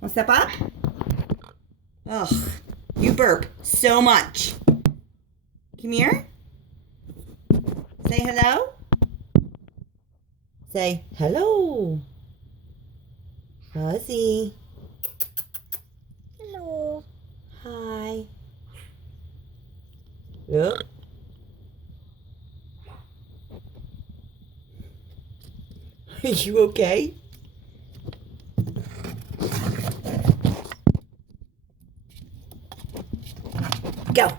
Want to step up? Ugh, you burp so much. Come here. Say hello. Say hello. Fuzzy. Hello. Hi. Look. Are you okay? Go.